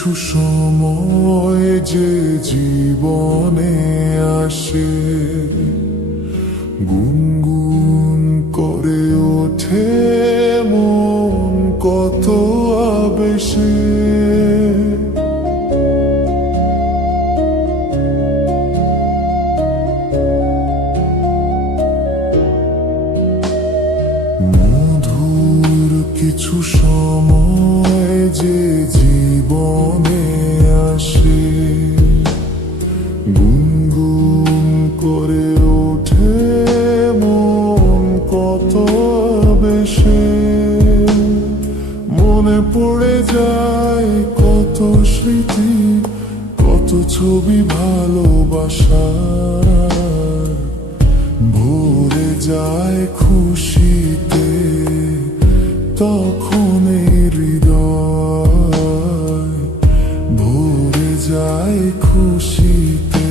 কিছু সময় যে জীবনে আসে, গুনগুন করে ওঠে মন কত আবেশে। মধুর কিছু সময় যে জীবনে আসে, গুনগুন করে ওঠে মন কত বেশে। মনে পড়ে যায় কত স্মৃতি, কত ছবি ভালোবাসার। ভরে যায় খুশিতে তখন এই হৃদয়, ভরে যায় খুশিতে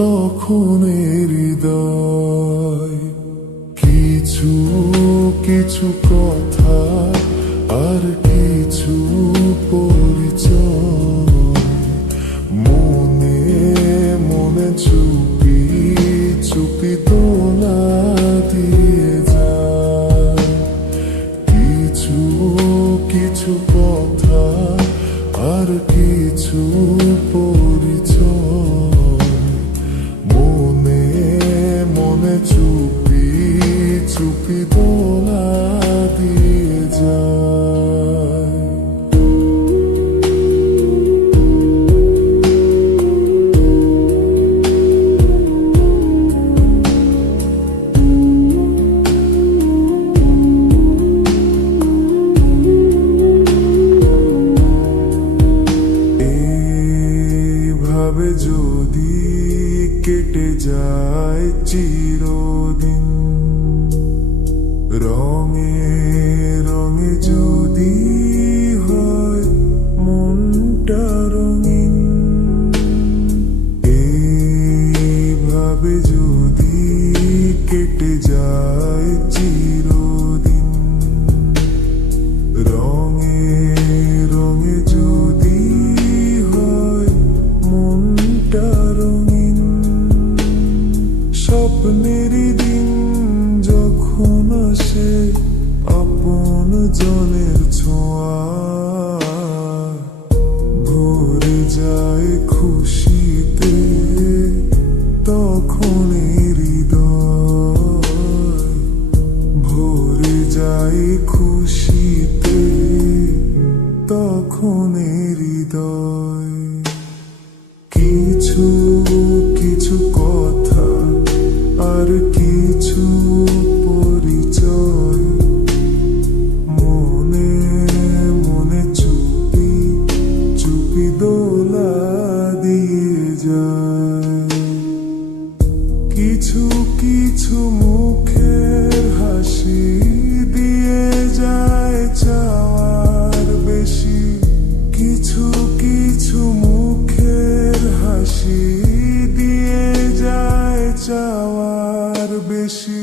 তখন এই হৃদয়। কিছু কিছু কথা আর কিছু পরিচয়, মনে মনে চুপি চুপি দোলা দিয়ে যায়। কিছু কিছু কথা আর কিছু পরিচয়, মনে মনে চুপি চুপি দোলা দিয়ে যায়। এইভাবে যদি কেটে যায় চিরদিন, রঙে রঙে যদি হয় মনটা রঙিন, এইভাবে যদি কেটে যায় চিরদিন, রঙে রঙে যদি হয় মনটা রঙিন। স্বপ্নেরই দিন যখন আসে আপন জনের ছোঁয়া, ভরে যায় খুশিতে তখন এই হৃদয়, ভরে যায় খুশিতে তখন এই হৃদয়। কিছু কিছু কথা আর কিছু পরিচয়, মনে মনে চুপি চুপি দোলা দিয়ে যায়। কিছু কিছু মুখের হাসি দিয়ে যায় চাওয়ার বেশি, কিছু কিছু মুখের হাসি দিয়ে যায় চাওয়ার বেশি।